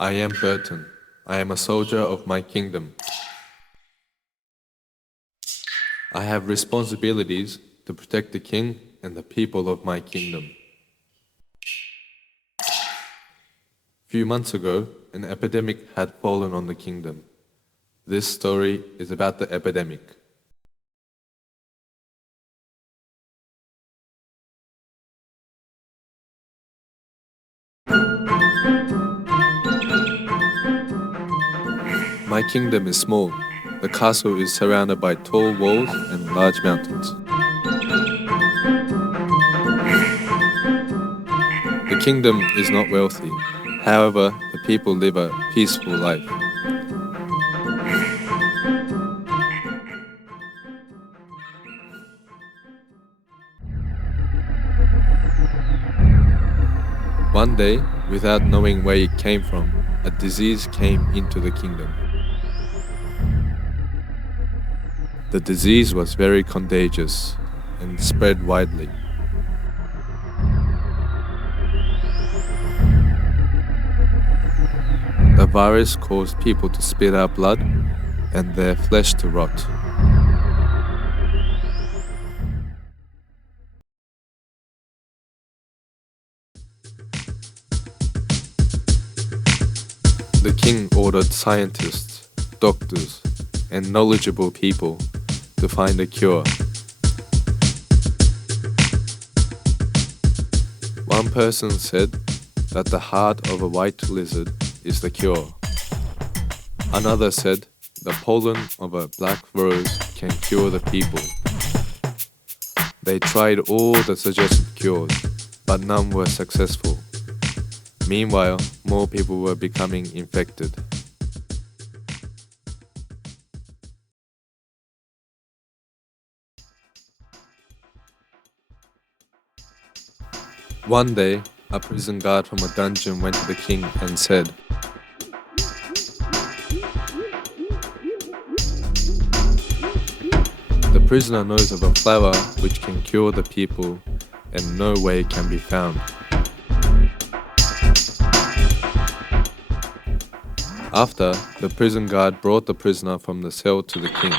I am Burton. I am a soldier of my kingdom. I have responsibilities to protect the king and the people of my kingdom. Few months ago, an epidemic had fallen on the kingdom. This story is about the epidemic. My kingdom is small. The castle is surrounded by tall walls and large mountains. The kingdom is not wealthy. However, the people live a peaceful life. One day, without knowing where it came from, a disease came into the kingdom. The disease was very contagious and spread widely. The virus caused people to spit out blood and their flesh to rot. The king ordered scientists, doctors, and knowledgeable people to find a cure. One person said that the heart of a white lizard is the cure. Another said the pollen of a black rose can cure the people. They tried all the suggested cures, but none were successful. Meanwhile, more people were becoming infected. One day, a prison guard from a dungeon went to the king and said, "The prisoner knows of a flower which can cure the people, and no way can be found." After, the prison guard brought the prisoner from the cell to the king.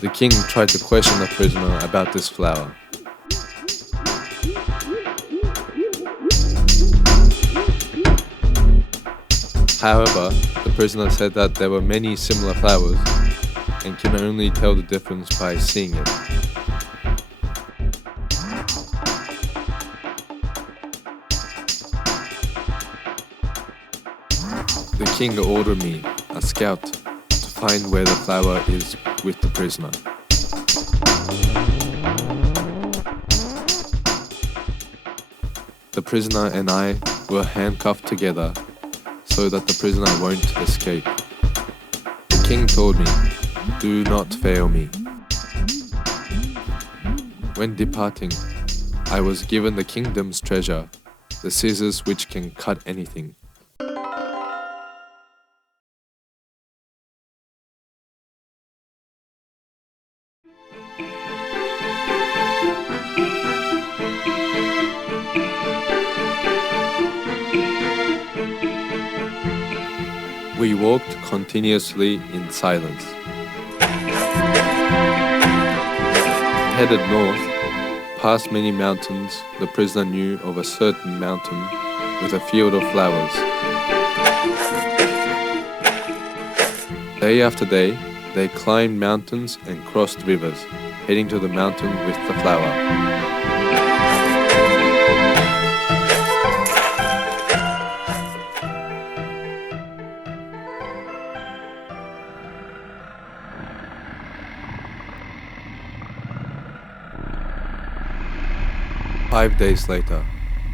The king tried to question the prisoner about this flower. However, the prisoner said that there were many similar flowers and can only tell the difference by seeing it. The king ordered me, a scout, to find where the flower is with the prisoner. The prisoner and I were handcuffed together so that the prisoner won't escape. The king told me, "Do not fail me." When departing, I was given the kingdom's treasure, the scissors which can cut anything. We walked continuously in silence. Headed north, past many mountains, the prisoner knew of a certain mountain with a field of flowers. Day after day, they climbed mountains and crossed rivers, heading to the mountain with the flower. Five days later,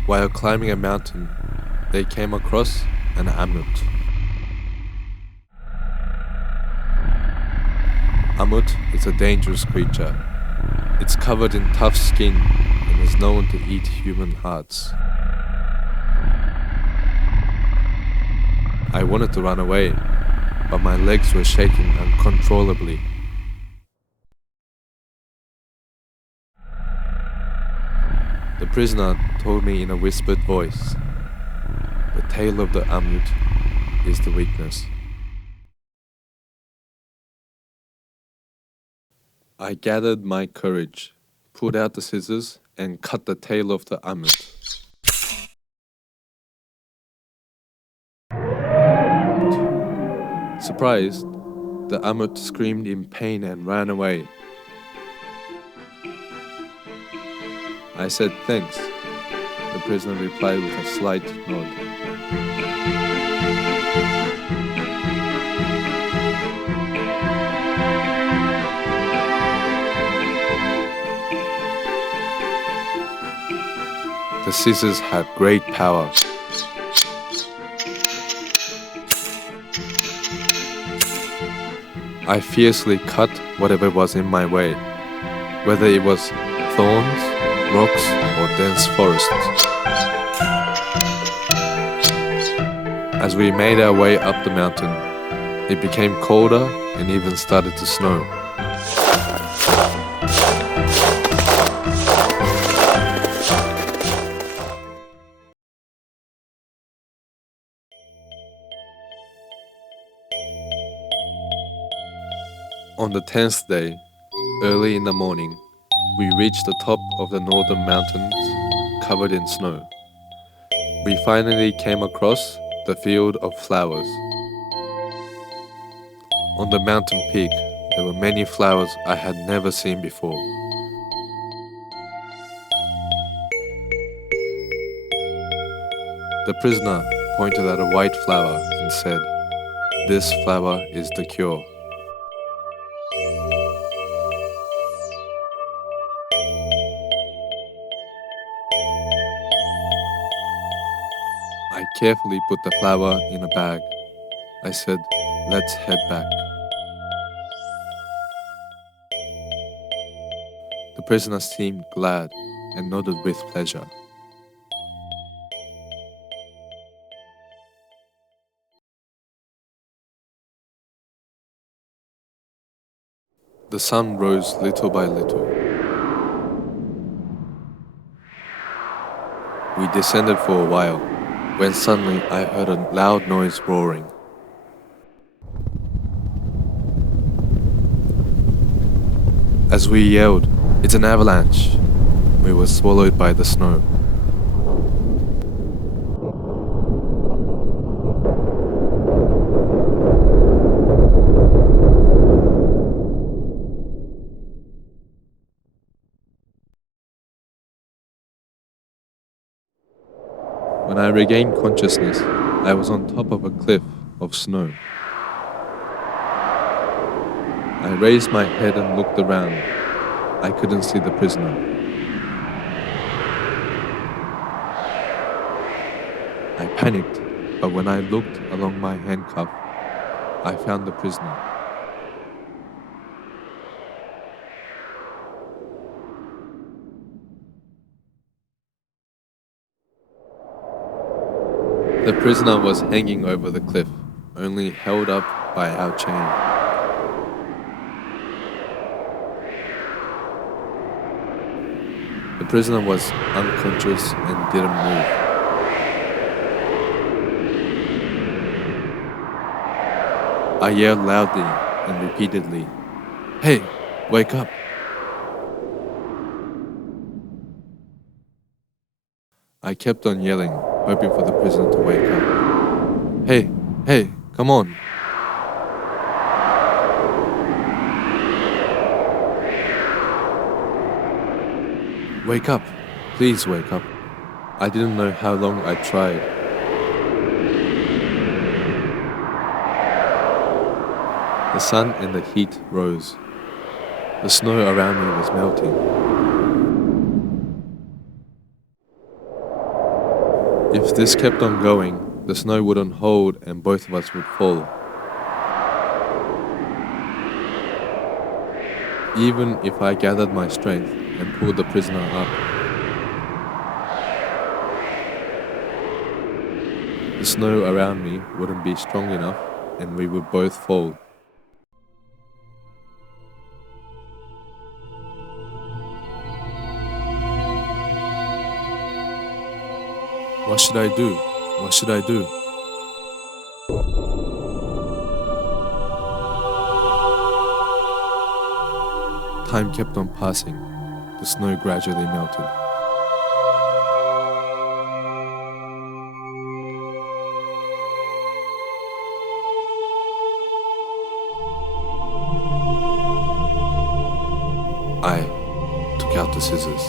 while climbing a mountain, they came across an amut. Amut is a dangerous creature. It's covered in tough skin and is known to eat human hearts. I wanted to run away, but my legs were shaking uncontrollably. The prisoner told me in a whispered voice, "The tail of the amut is the weakness." I gathered my courage, pulled out the scissors, and cut the tail of the amut. Surprised, the amut screamed in pain and ran away. I said thanks. The prisoner replied with a slight nod. The scissors had great power. I fiercely cut whatever was in my way, whether it was thorns, rocks, or dense forests. As we made our way up the mountain, it became colder and even started to snow. On the 10th day, early in the morning, we reached the top of the northern mountains, covered in snow. We finally came across the field of flowers. On the mountain peak, there were many flowers I had never seen before. The prisoner pointed at a white flower and said, "This flower is the cure." I carefully put the flower in a bag. I said, "Let's head back." The prisoner seemed glad and nodded with pleasure. The sun rose little by little. We descended for a while, when suddenly I heard a loud noise roaring. As we yelled, "It's an avalanche!" we were swallowed by the snow. When I regained consciousness, I was on top of a cliff of snow. I raised my head and looked around. I couldn't see the prisoner. I panicked, but when I looked along my handcuff, I found the prisoner. The prisoner was hanging over the cliff, only held up by our chain. The prisoner was unconscious and didn't move. I yelled loudly and repeatedly, "Hey, wake up!" I kept on yelling, hoping for the prisoner to wake up. "Hey, hey, come on!" "Wake up! Please wake up!" I didn't know how long I tried. The sun and the heat rose. The snow around me was melting. If this kept on going, the snow wouldn't hold and both of us would fall. Even if I gathered my strength and pulled the prisoner up, the snow around me wouldn't be strong enough and we would both fall. What should I do? What should I do? Time kept on passing. The snow gradually melted. I took out the scissors.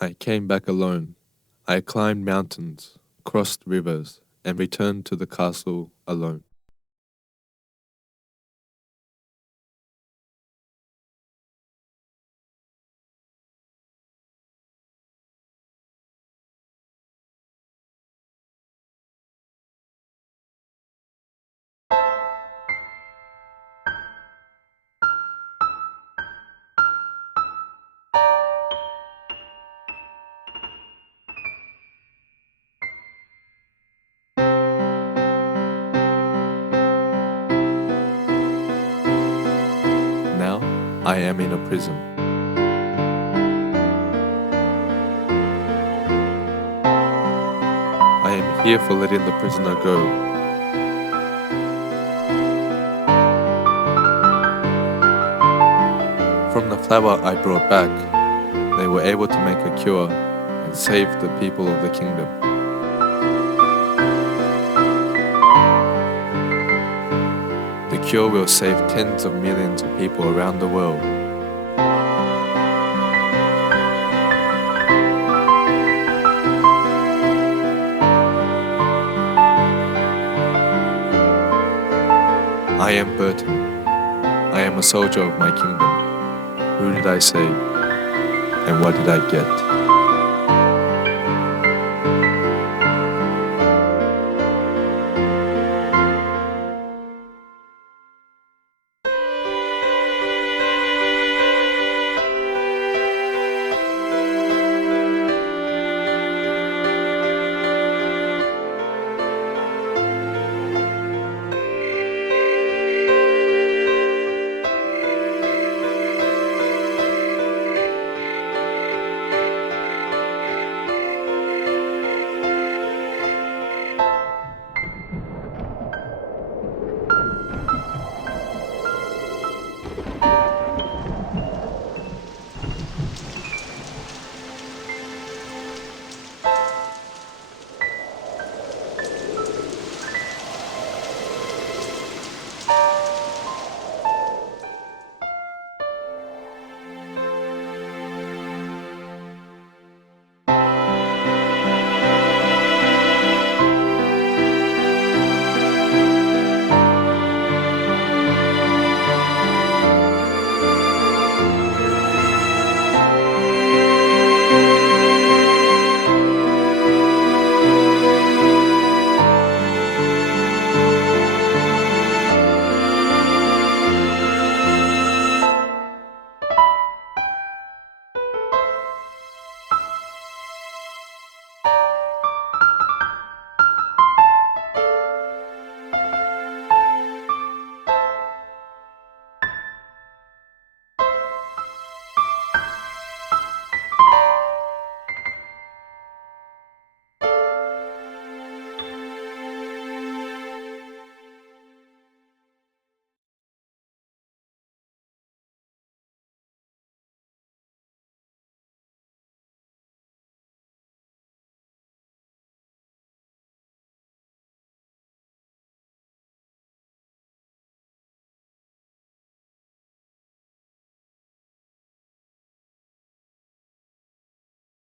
I came back alone. I climbed mountains, crossed rivers, and returned to the castle alone. Now I am in a prison. I am here for letting the prisoner go. From the flower I brought back, they were able to make a cure and save the people of the kingdom. The cure will save tens of millions of people around the world. I am Burton. I am a soldier of my kingdom. Who did I save? And what did I get?